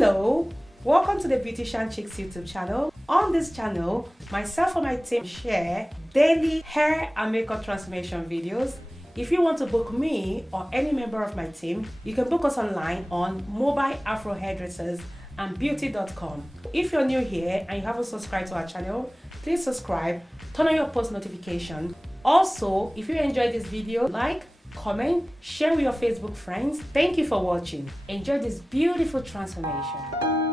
Hello, welcome to the Beauticianchic YouTube channel. On this channel, myself and my team share daily hair and makeup transformation videos. If you want to book me or any member of my team, you can book us online on mobile AFRO hairdressers and beauty.com. If you're new here and you haven't subscribed to our channel, please subscribe, turn on your post notification. Also, if you enjoyed this video, like, comment, share with your Facebook friends. Thank you for watching. Enjoy this beautiful transformation.